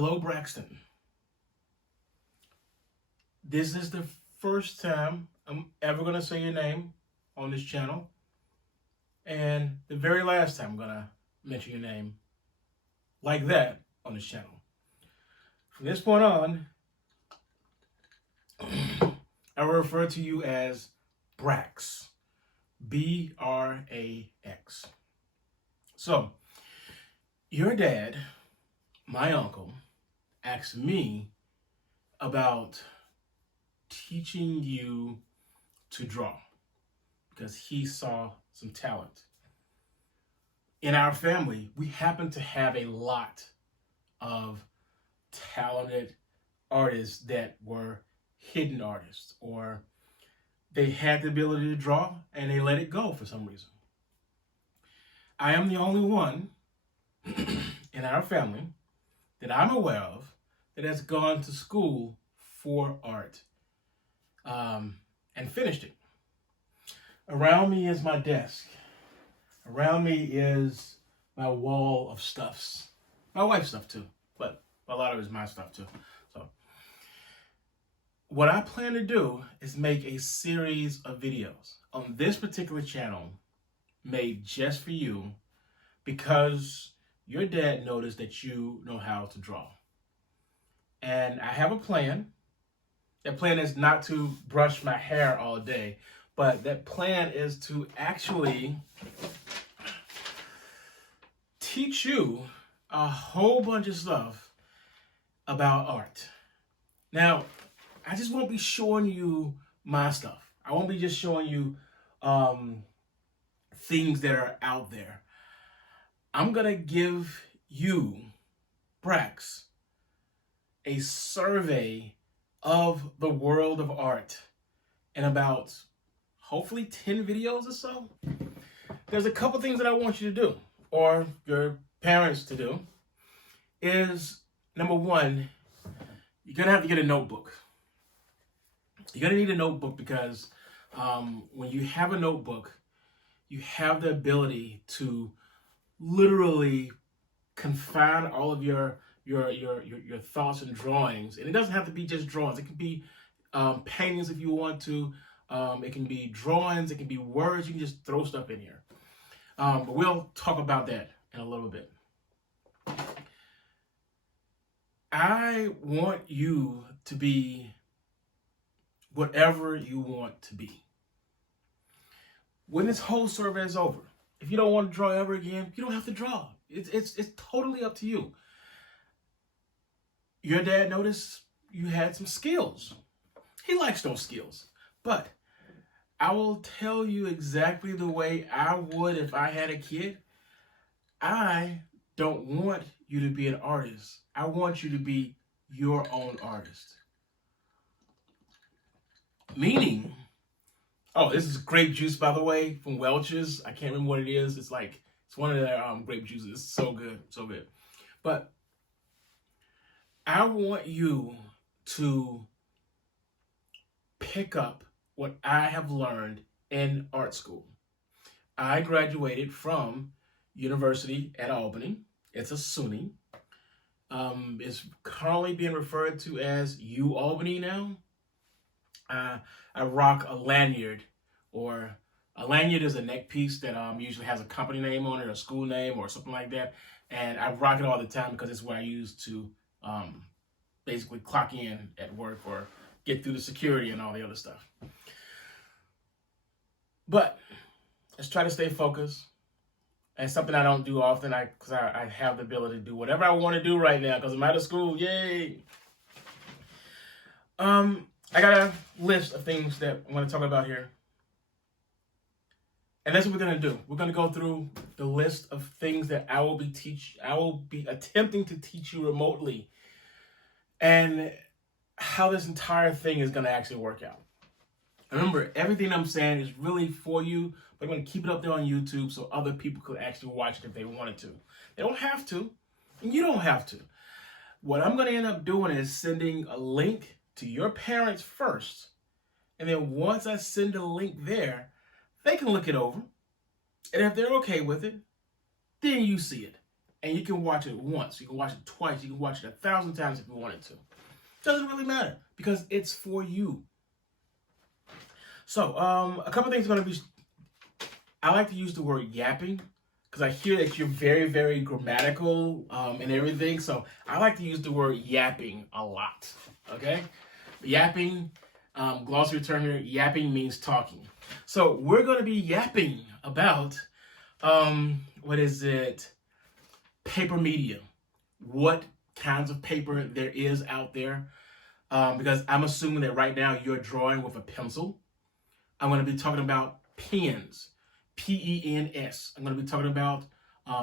Hello, Braxton. This is the first time I'm ever going to say your name on this channel, and the very last time I'm going to mention your name like that on this channel. From this point on, I will refer to you as BraX. BRAX. So, your dad, my uncle, asked me about teaching you to draw because he saw some talent. In our family, we happen to have a lot of talented artists that were hidden artists, or they had the ability to draw and they let it go for some reason. I am the only one in our family that I'm aware of that has gone to school for art and finished it. Around me is my desk. Around me is my wall of stuffs. My wife's stuff too, but a lot of it is my stuff too. So what I plan to do is make a series of videos on this particular channel made just for you because your dad noticed that you know how to draw. And I have a plan. That plan is not to brush my hair all day, but that plan is to actually teach you a whole bunch of stuff about art. Now, I just won't be showing you my stuff. I won't be just showing you things that are out there. I'm going to give you, BraX, a survey of the world of art in about hopefully 10 videos or so. There's a couple things that I want you to do, or your parents to do, is number one, you're going to have to get a notebook. You're going to need a notebook because when you have a notebook, you have the ability to literally confine all of your thoughts and drawings. And it doesn't have to be just drawings. It can be paintings if you want to. It can be drawings. It can be words. You can just throw stuff in here. But we'll talk about that in a little bit. I want you to be whatever you want to be. When this whole survey is over, if you don't want to draw ever again, you don't have to draw. It's totally up to you. Your dad noticed you had some skills. He likes those skills. But I will tell you exactly the way I would if I had a kid. I don't want you to be an artist. I want you to be your own artist. Meaning, oh, this is grape juice, by the way, from Welch's. I can't remember what it is. It's one of their grape juices. It's so good, so good. But I want you to pick up what I have learned in art school. I graduated from University at Albany. It's a SUNY. It's currently being referred to as U Albany now. I rock a lanyard, or a lanyard is a neck piece that usually has a company name on it, or a school name, or something like that. And I rock it all the time because it's what I use to basically clock in at work or get through the security and all the other stuff. But let's try to stay focused. And something I don't do often, because I have the ability to do whatever I want to do right now because I'm out of school. Yay! I got a list of things that I'm going to talk about here. And that's what we're going to do. We're going to go through the list of things that I will be attempting to teach you remotely, and how this entire thing is going to actually work out. Remember, everything I'm saying is really for you, but I'm going to keep it up there on YouTube so other people could actually watch it if they wanted to. They don't have to, and you don't have to. What I'm going to end up doing is sending a link to your parents first, and then once I send a link there, they can look it over, and if they're okay with it, then you see it. And you can watch it once, you can watch it twice, you can watch it 1,000 times if you wanted to. Doesn't really matter because it's for you. So, a couple things are going to be, I like to use the word yapping because I hear that you're very, very grammatical and everything. So I like to use the word yapping a lot, okay? Yapping, glossary term here, yapping means talking. So we're going to be yapping about, what is it? Paper media. What kinds of paper there is out there. Because I'm assuming that right now you're drawing with a pencil. I'm going to be talking about pens, P-E-N-S. I'm going to be talking about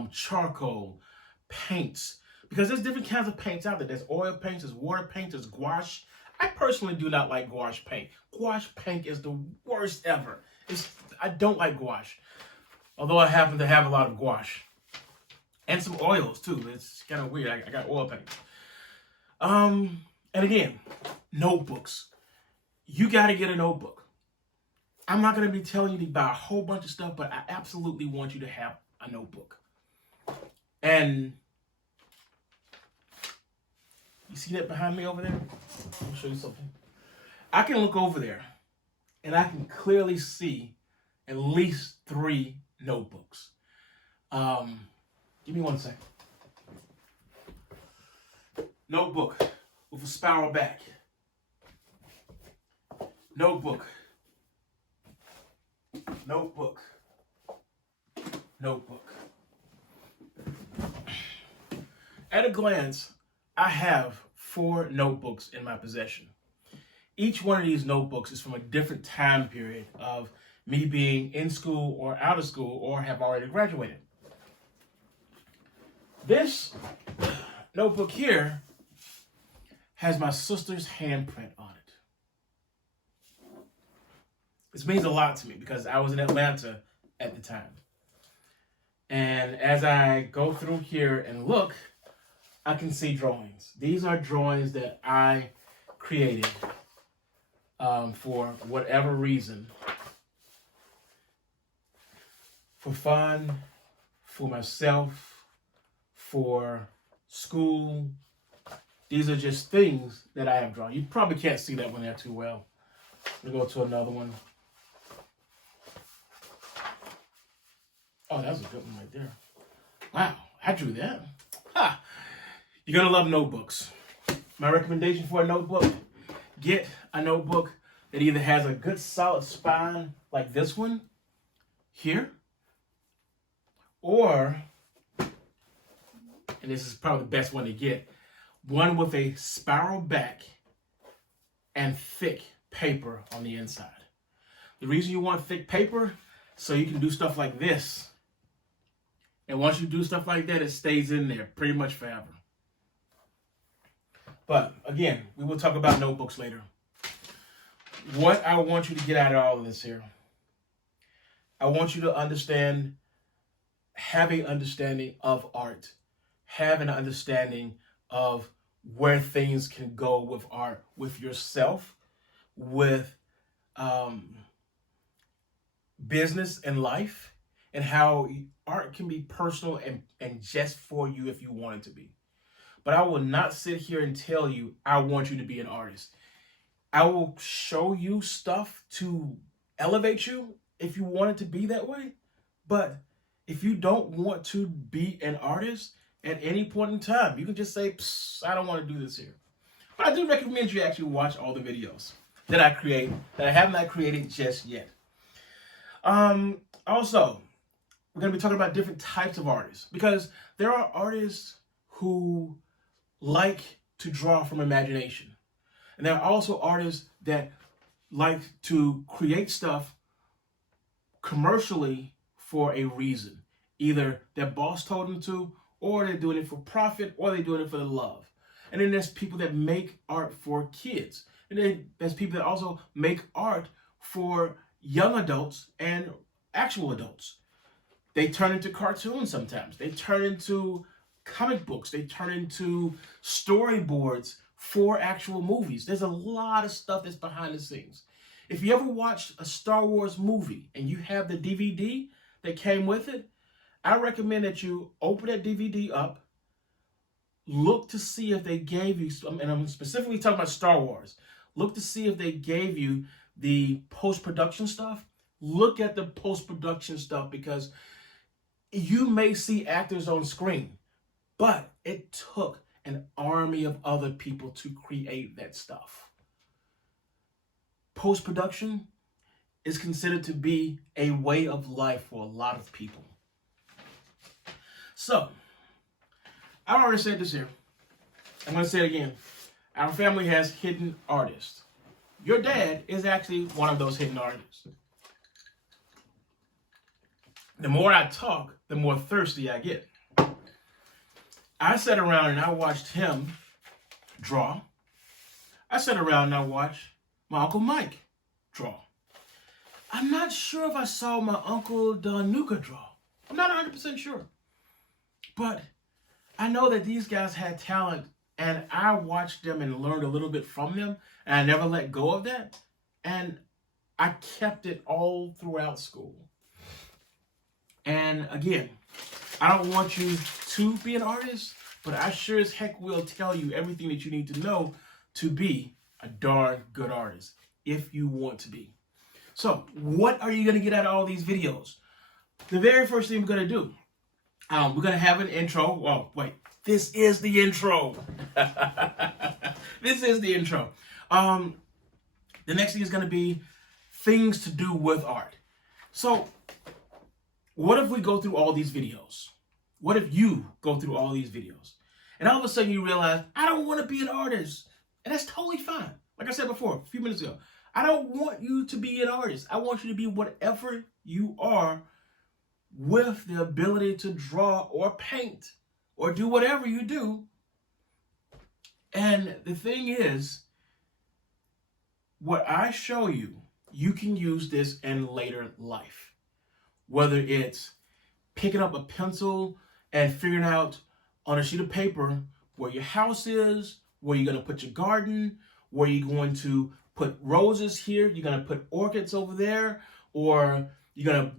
charcoal, paints, because there's different kinds of paints out there. There's oil paints, there's water paints, there's gouache. I personally do not like gouache paint. Gouache paint is the worst ever. I don't like gouache, although I happen to have a lot of gouache. And some oils too. It's kind of weird. I got oil paints. And again, notebooks. You got to get a notebook. I'm not going to be telling you to buy a whole bunch of stuff, but I absolutely want you to have a notebook. And you see that behind me over there? Let me show you something. I can look over there and I can clearly see at least 3 notebooks. Give me 1 second. Notebook with a spiral back. Notebook. Notebook. Notebook. At a glance, I have 4 notebooks in my possession. Each one of these notebooks is from a different time period of me being in school or out of school or have already graduated. This notebook here has my sister's handprint on it. This means a lot to me because I was in Atlanta at the time. And as I go through here and look, I can see drawings. These are drawings that I created for whatever reason. For fun, for myself, for school. These are just things that I have drawn. You probably can't see that one there too well. We'll go to another one. Oh, that's a good one right there. Wow, I drew that. Ha! You're going to love notebooks. My recommendation for a notebook, get a notebook that either has a good solid spine like this one here, or, and this is probably the best one to get, one with a spiral back and thick paper on the inside. The reason you want thick paper, so you can do stuff like this. And once you do stuff like that, it stays in there pretty much forever. But again, we will talk about notebooks later. What I want you to get out of all of this here, I want you to understand, have an understanding of art, have an understanding of where things can go with art, with yourself, with business and life, and how art can be personal and just for you if you want it to be. But I will not sit here and tell you, I want you to be an artist. I will show you stuff to elevate you if you want it to be that way. But if you don't want to be an artist at any point in time, you can just say, I don't want to do this here. But I do recommend you actually watch all the videos that I create, that I have not created just yet. Also, we're going to be talking about different types of artists, because there are artists who like to draw from imagination. And there are also artists that like to create stuff commercially for a reason. Either their boss told them to, or they're doing it for profit, or they're doing it for the love. And then there's people that make art for kids. And then there's people that also make art for young adults and actual adults. They turn into cartoons sometimes. They turn into comic books. They turn into storyboards for actual movies. There's a lot of stuff that's behind the scenes. If you ever watched a Star Wars movie and you have the DVD that came with it, I recommend that you open that DVD up, look to see if they gave you, and I'm specifically talking about Star Wars, look to see if they gave you the post-production stuff. Look at the post-production stuff, because you may see actors on screen, but it took an army of other people to create that stuff. Post-production is considered to be a way of life for a lot of people. So, I already said this here. I'm going to say it again. Our family has hidden artists. Your dad is actually one of those hidden artists. The more I talk, the more thirsty I get. I sat around and I watched him draw. I sat around and I watched my Uncle Mike draw. I'm not sure if I saw my Uncle Don Nuka draw. I'm not 100% sure. But I know that these guys had talent, and I watched them and learned a little bit from them, and I never let go of that. And I kept it all throughout school. And again, I don't want you to be an artist, but I sure as heck will tell you everything that you need to know to be a darn good artist, if you want to be. So, what are you going to get out of all these videos? The very first thing we're going to do, we're going to have an intro. Well, wait, this is the intro. This is the intro. The next thing is going to be things to do with art. So, what if we go through all these videos? What if you go through all these videos? And all of a sudden you realize, I don't want to be an artist. And that's totally fine. Like I said before, a few minutes ago, I don't want you to be an artist. I want you to be whatever you are, with the ability to draw or paint or do whatever you do. And the thing is, what I show you, you can use this in later life. Whether it's picking up a pencil and figuring out on a sheet of paper where your house is, where you're going to put your garden, where you're going to put roses here, you're going to put orchids over there, or you're going to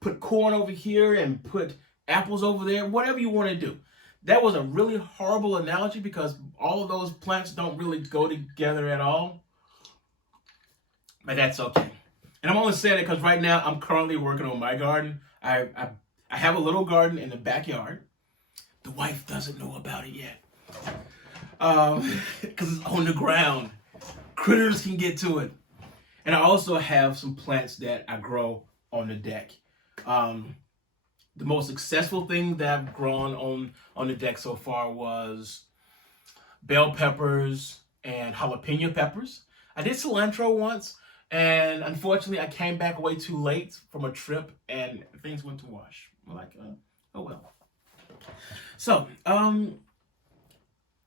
put corn over here and put apples over there, whatever you want to do. That was a really horrible analogy because all of those plants don't really go together at all. But that's okay. And I'm only saying it because right now I'm currently working on my garden. I have a little garden in the backyard. The wife doesn't know about it yet. Because it's on the ground. Critters can get to it. And I also have some plants that I grow on the deck. The most successful thing that I've grown on the deck so far was bell peppers and jalapeno peppers. I did cilantro once, and unfortunately I came back way too late from a trip and things went to wash. I'm like, oh well. So,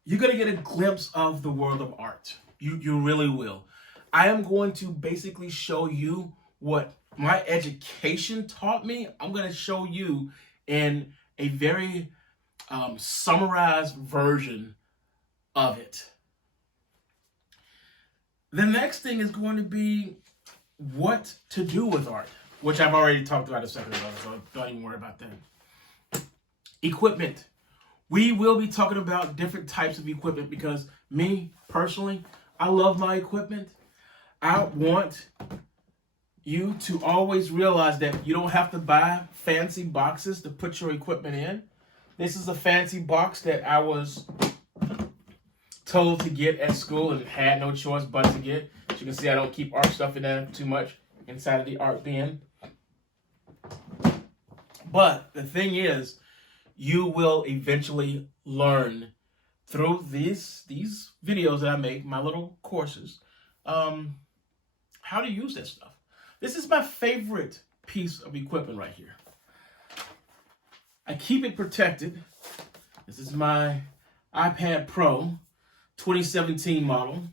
you're going to get a glimpse of the world of art. You really will. I am going to basically show you what my education taught me. I'm going to show you in a very summarized version of it. The next thing is going to be what to do with art, which I've already talked about a second ago, so don't even worry about that. Equipment. We will be talking about different types of equipment because me, personally, I love my equipment. I want you to always realize that you don't have to buy fancy boxes to put your equipment in. This is a fancy box that I was told to get at school and had no choice but to get. As you can see, I don't keep art stuff in there too much inside of the art bin. But the thing is, you will eventually learn through these videos that I make, my little courses, how to use that stuff. This is my favorite piece of equipment right here. I keep it protected. This is my iPad Pro 2017 model,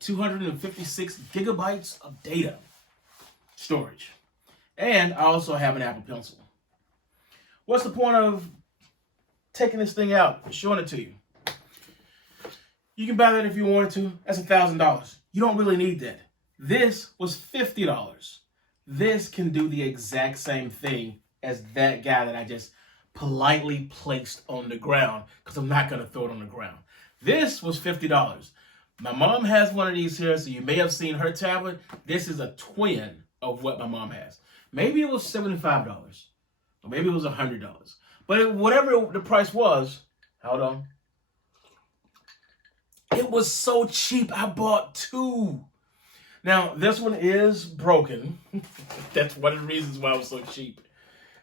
256 gigabytes of data storage. And I also have an Apple Pencil. What's the point of taking this thing out and showing it to you? You can buy that if you wanted to. That's $1,000. You don't really need that. This was $50. This can do the exact same thing as that guy that I just politely placed on the ground because I'm not going to throw it on the ground. This was $50. My mom has one of these here, so you may have seen her tablet. This is a twin of what my mom has. Maybe it was $75, or maybe it was $100. But whatever the price was, hold on, it was so cheap, I bought two. Now, this one is broken. That's one of the reasons why it was so cheap.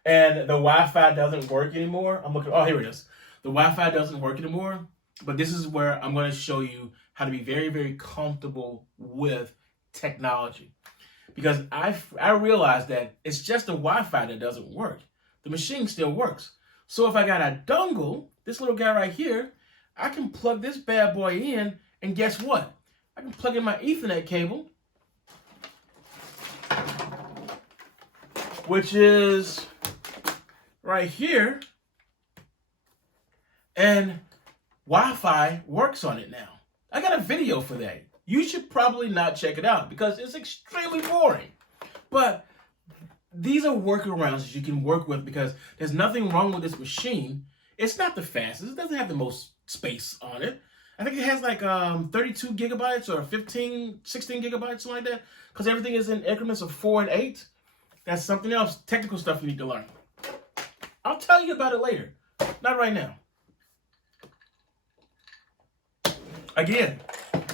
And the Wi-Fi doesn't work anymore. I'm looking, oh, here it is. The Wi-Fi doesn't work anymore, but this is where I'm going to show you how to be very, very comfortable with technology. Because I realized that it's just the Wi-Fi that doesn't work. The machine still works. So if I got a dongle, this little guy right here, I can plug this bad boy in, and guess what? I can plug in my Ethernet cable, which is right here, and Wi-Fi works on it now. I got a video for that. You should probably not check it out because it's extremely boring. But these are workarounds that you can work with because there's nothing wrong with this machine. It's not the fastest. It doesn't have the most space on it. I think it has like 32 gigabytes or 16 gigabytes, something like that, because everything is in increments of 4 and 8. That's something else, technical stuff you need to learn. I'll tell you about it later, not right now. Again,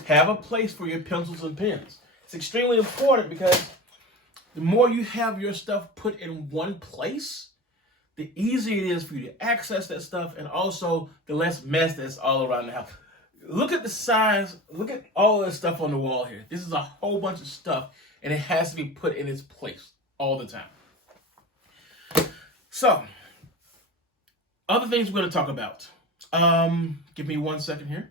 have a place for your pencils and pens. It's extremely important because the more you have your stuff put in one place, the easier it is for you to access that stuff, and also the less mess that's all around the house. Look at the size, look at all of the stuff on the wall here. This is a whole bunch of stuff, and it has to be put in its place all the time. So, other things we're going to talk about. Give me 1 second here.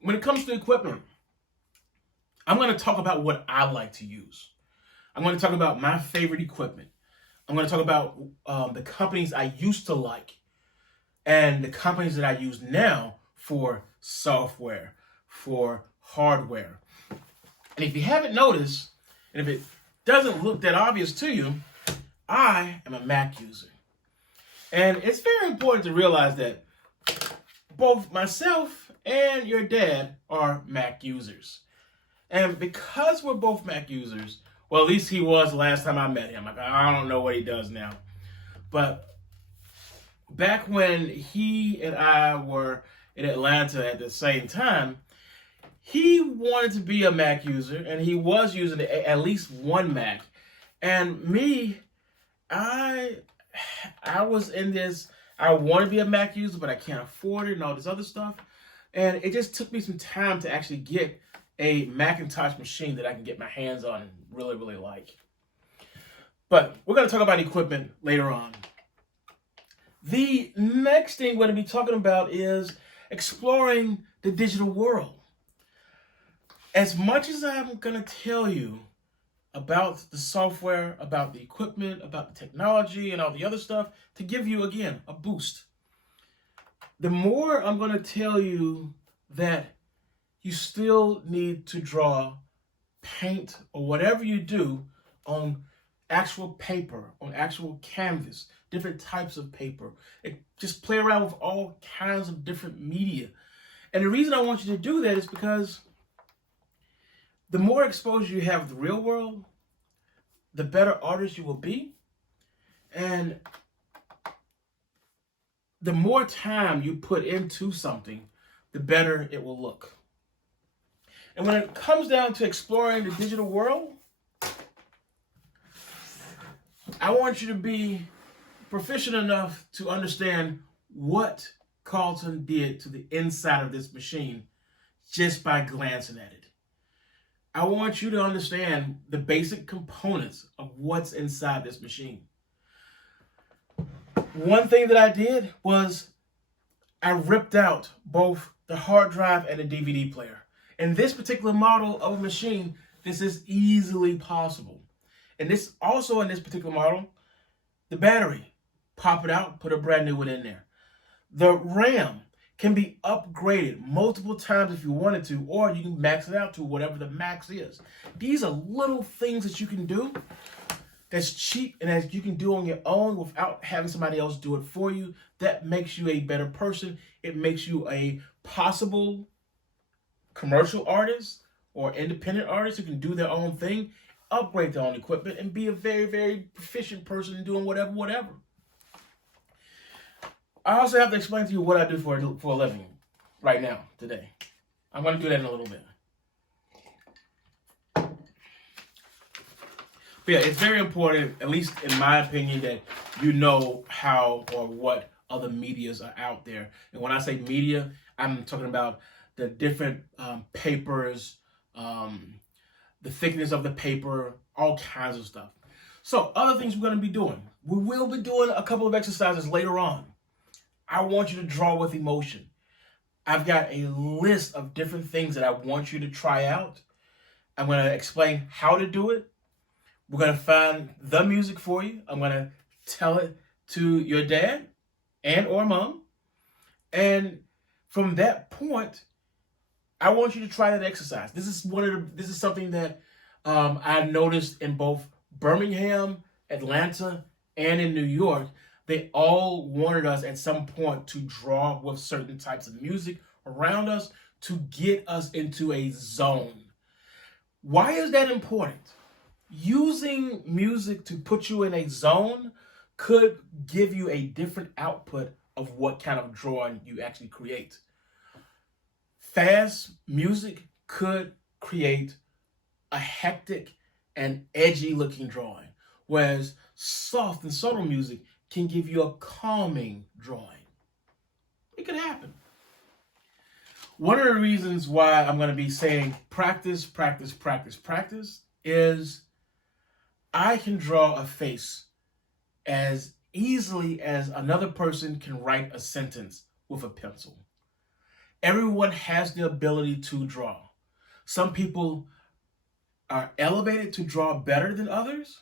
When it comes to equipment, I'm going to talk about what I like to use. I'm going to talk about my favorite equipment. I'm going to talk about the companies I used to like and the companies that I use now for software, for hardware. And if you haven't noticed, and if it doesn't look that obvious to you, I am a Mac user. And it's very important to realize that both myself and your dad are Mac users. And because we're both Mac users, well, at least he was the last time I met him. I don't know what he does now. But back when he and I were in Atlanta at the same time, he wanted to be a Mac user, and he was using at least one Mac. And me, I was in this, I want to be a Mac user, but I can't afford it and all this other stuff. And it just took me some time to actually get a Macintosh machine that I can get my hands on and really, really like. But we're going to talk about equipment later on. The next thing we're going to be talking about is exploring the digital world. As much as I'm going to tell you about the software, about the equipment, about the technology, and all the other stuff to give you, again, a boost, the more I'm going to tell you that you still need to draw, paint, or whatever you do on actual paper, on actual canvas, different types of paper. Just play around with all kinds of different media. And the reason I want you to do that is because the more exposure you have to the real world, the better artist you will be. And the more time you put into something, the better it will look. And when it comes down to exploring the digital world, I want you to be proficient enough to understand what Carlton did to the inside of this machine just by glancing at it. I want you to understand the basic components of what's inside this machine. One thing that I did was I ripped out both the hard drive and the DVD player. In this particular model of a machine, this is easily possible. And this also in this particular model, the battery, pop it out, put a brand new one in there. The RAM can be upgraded multiple times if you wanted to, or you can max it out to whatever the max is. These are little things that you can do that's cheap and that you can do on your own without having somebody else do it for you, that makes you a better person. It makes you a possible commercial artist or independent artist who can do their own thing, upgrade their own equipment, and be a very, very proficient person doing whatever. I also have to explain to you what I do for a living right now, today. I'm going to do that in a little bit. But yeah, it's very important, at least in my opinion, that you know how or what other medias are out there. And when I say media, I'm talking about the different papers, the thickness of the paper, all kinds of stuff. So other things we're going to be doing. We will be doing a couple of exercises later on. I want you to draw with emotion. I've got a list of different things that I want you to try out. I'm going to explain how to do it. We're going to find the music for you. I'm going to tell it to your dad and or mom. And from that point, I want you to try that exercise. This is something that I noticed in both Birmingham, Atlanta, and in New York. They all wanted us at some point to draw with certain types of music around us to get us into a zone. Why is that important? Using music to put you in a zone could give you a different output of what kind of drawing you actually create. Fast music could create a hectic and edgy looking drawing, whereas soft and subtle music can give you a calming drawing. It could happen. One of the reasons why I'm going to be saying practice is I can draw a face as easily as another person can write a sentence with a pencil. Everyone has the ability to draw. Some people are elevated to draw better than others,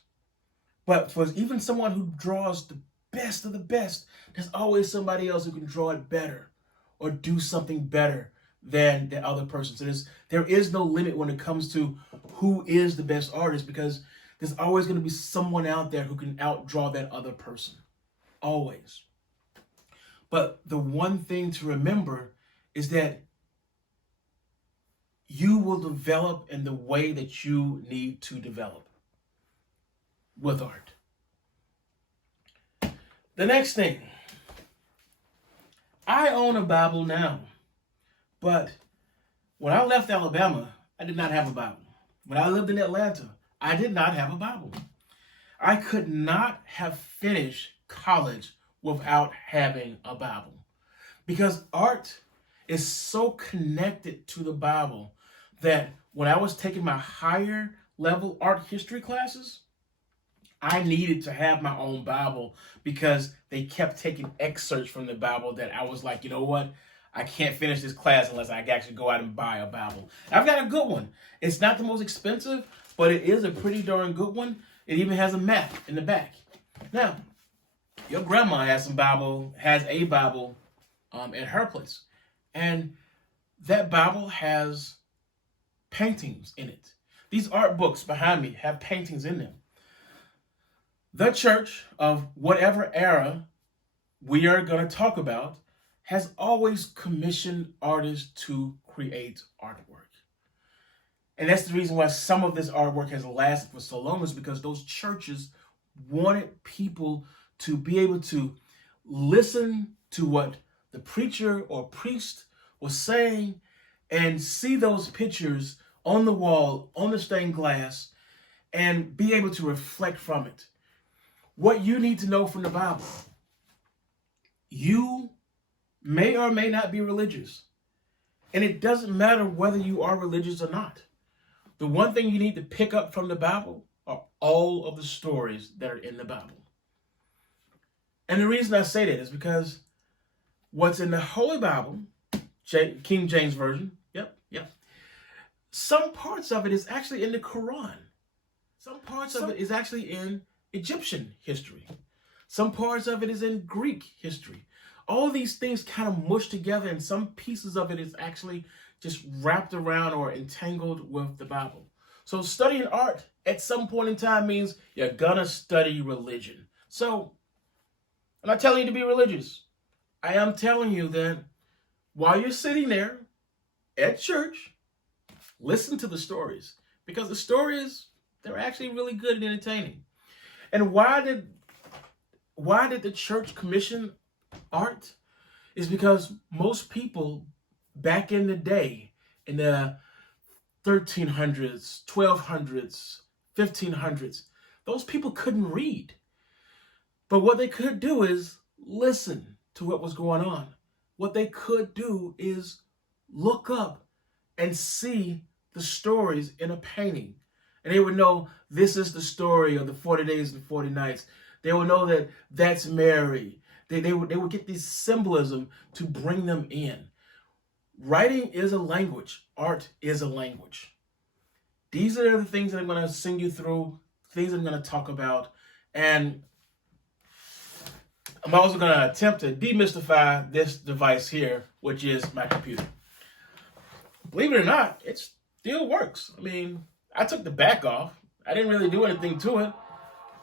but for even someone who draws the best of the best, there's always somebody else who can draw it better or do something better than the other person. So there is no limit when it comes to who is the best artist, because there's always going to be someone out there who can outdraw that other person. Always. But the one thing to remember is that you will develop in the way that you need to develop with art. The next thing, I own a Bible now, but when I left Alabama, I did not have a Bible. When I lived in Atlanta, I did not have a Bible. I could not have finished college without having a Bible, because art is so connected to the Bible that when I was taking my higher level art history classes, I needed to have my own Bible because they kept taking excerpts from the Bible that I was like, you know what? I can't finish this class unless I actually go out and buy a Bible. I've got a good one. It's not the most expensive, but it is a pretty darn good one. It even has a map in the back. Now, your grandma has a Bible in her place. And that Bible has paintings in it. These art books behind me have paintings in them. The church of whatever era we are going to talk about has always commissioned artists to create artwork. And that's the reason why some of this artwork has lasted for so long, is because those churches wanted people to be able to listen to what the preacher or priest was saying and see those pictures on the wall, on the stained glass, and be able to reflect from it. What you need to know from the Bible: you may or may not be religious. And it doesn't matter whether you are religious or not. The one thing you need to pick up from the Bible are all of the stories that are in the Bible. And the reason I say that is because what's in the Holy Bible, King James Version, some parts of it is actually in the Quran. Some parts of it is actually in Egyptian history. Some parts of it is in Greek history. All these things kind of mush together, and some pieces of it is actually just wrapped around or entangled with the Bible. So studying art at some point in time means you're gonna study religion. So I'm not telling you to be religious. I am telling you that while you're sitting there at church, listen to the stories, because the stories, they're actually really good and entertaining. And why did the church commission art? Is because most people back in the day, in the 1300s, 1200s, 1500s, those people couldn't read. But what they could do is listen to what was going on. What they could do is look up and see the stories in a painting. And they would know this is the story of the 40 days and 40 nights. They would know that that's Mary. They would get this symbolism to bring them in. Writing is a language. Art is a language. These are the things that I'm going to sing you through, things I'm going to talk about. And I'm also going to attempt to demystify this device here, which is my computer. Believe it or not, it still works. I mean, I took the back off. I didn't really do anything to it.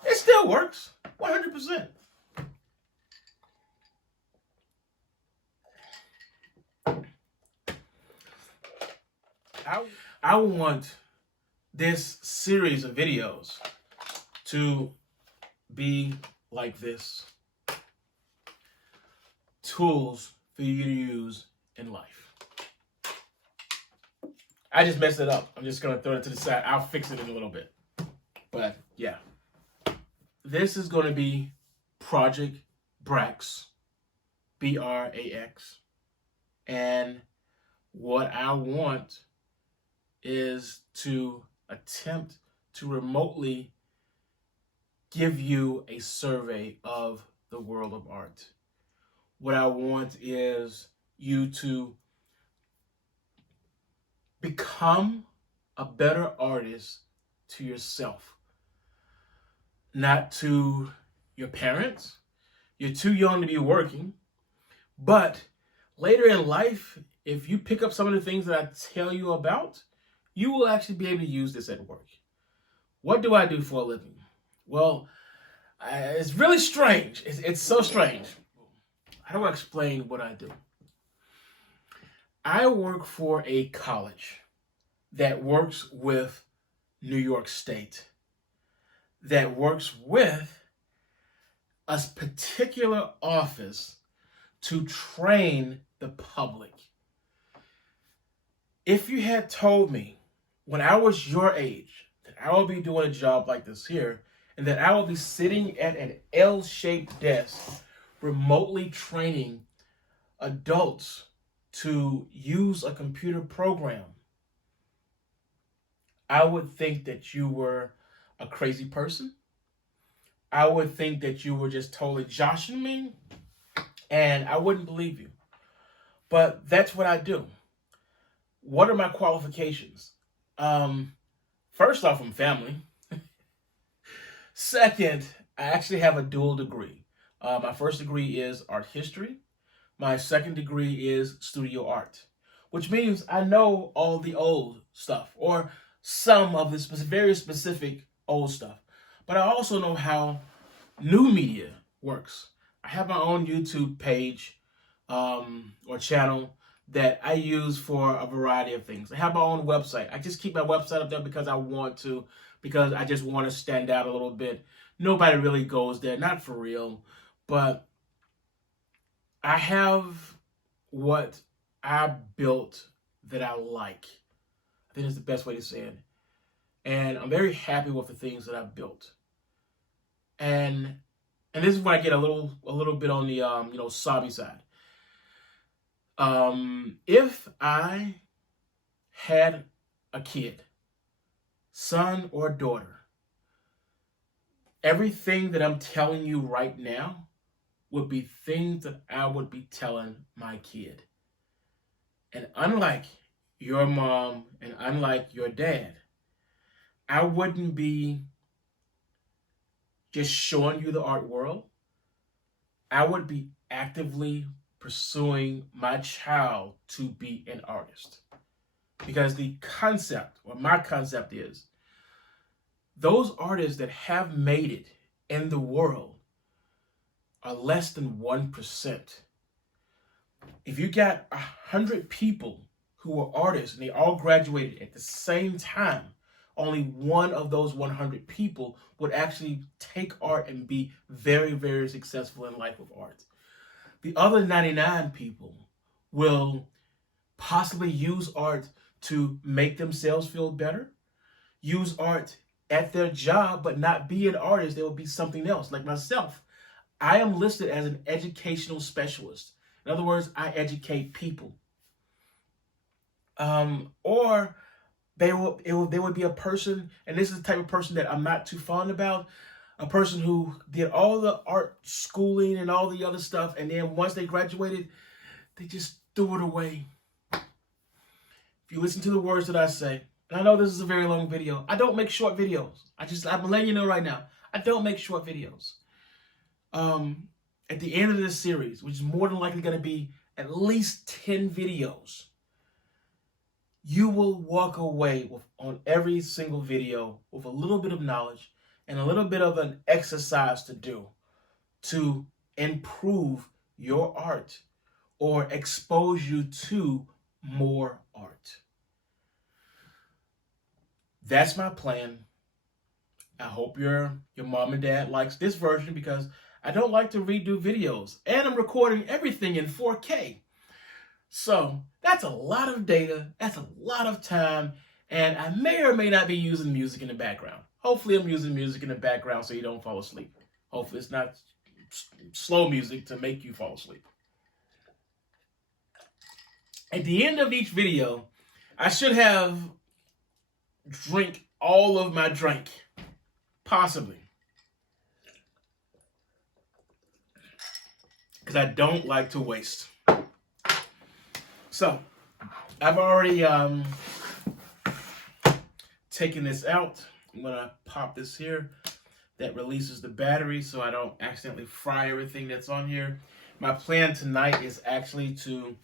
It still works, 100%. I want this series of videos to be like this. Tools for you to use in life. I just messed it up. I'm just going to throw it to the side. I'll fix it in a little bit. But yeah. This is going to be Project BraX. BraX. And what I want is to attempt to remotely give you a survey of the world of art. What I want is you to become a better artist to yourself, not to your parents. You're too young to be working, but later in life, if you pick up some of the things that I tell you about, you will actually be able to use this at work. What do I do for a living? Well, it's really strange. It's so strange. How do I explain what I do? I work for a college that works with New York State, that works with a particular office to train the public. If you had told me when I was your age that I would be doing a job like this here, and that I will be sitting at an L-shaped desk remotely training adults to use a computer program, I would think that you were a crazy person. I would think that you were just totally joshing me, and I wouldn't believe you. But that's what I do. What are my qualifications? First off, I'm family. Second, I actually have a dual degree. My first degree is art history. My second degree is studio art, which means I know all the old stuff, or some of this very specific old stuff. But I also know how new media works. I have my own YouTube page or channel that I use for a variety of things. I have my own website. I just keep my website up there because I want to, because I just want to stand out a little bit. Nobody really goes there, not for real, but I have what I built that I like. I think that's the best way to say it. And I'm very happy with the things that I've built. And this is where I get a little bit on the sobby side. If I had a kid, son or daughter, everything that I'm telling you right now would be things that I would be telling my kid. And unlike your mom and unlike your dad, I wouldn't be just showing you the art world. I would be actively pursuing my child to be an artist. Because the concept, or my concept is, those artists that have made it in the world are less than 1%. If you got 100 people who were artists and they all graduated at the same time, only one of those 100 people would actually take art and be very, very successful in life with art. The other 99 people will possibly use art to make themselves feel better, use art at their job, but not be an artist. They will be something else. Like myself, I am listed as an educational specialist. In other words, I educate people. Or they would be a person, and this is the type of person that I'm not too fond about, a person who did all the art schooling and all the other stuff, and then once they graduated, they just threw it away. If you listen to the words that I say, and I know this is a very long video, I don't make short videos. I'm letting you know right now, I don't make short videos. At the end of this series, which is more than likely going to be at least 10 videos, you will walk away on every single video with a little bit of knowledge and a little bit of an exercise to do to improve your art or expose you to more art. That's my plan. I hope your mom and dad likes this version, because I don't like to redo videos, and I'm recording everything in 4K. So that's a lot of data, that's a lot of time, and I may or may not be using music in the background. Hopefully I'm using music in the background so you don't fall asleep. Hopefully it's not slow music to make you fall asleep. At the end of each video, I should have drank all of my drink, possibly. Because I don't like to waste. So, I've already taken this out. I'm going to pop this here. That releases the battery so I don't accidentally fry everything that's on here. My plan tonight is actually to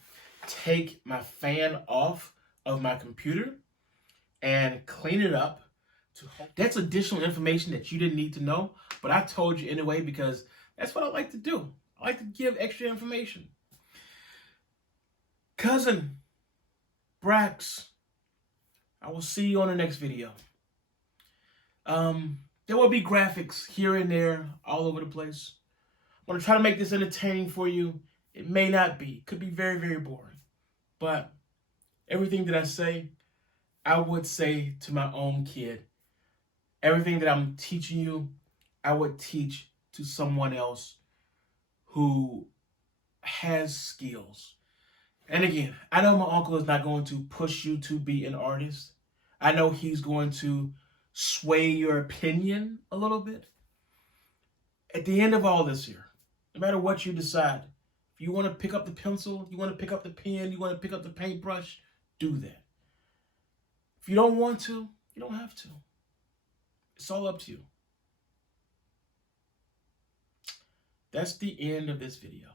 take my fan off of my computer and clean it up. That's additional information that you didn't need to know, but I told you anyway because that's what I like to do. I like to give extra information. Cousin BraX, I will see you on the next video. There will be graphics here and there, all over the place. I'm going to try to make this entertaining for you. It may not be. It could be very, very boring. But everything that I say, I would say to my own kid. Everything that I'm teaching you, I would teach to someone else who has skills. And again, I know my uncle is not going to push you to be an artist. I know he's going to sway your opinion a little bit. At the end of all this here, no matter what you decide, if you want to pick up the pencil, you want to pick up the pen, you want to pick up the paintbrush, do that. If you don't want to, you don't have to. It's all up to you. That's the end of this video.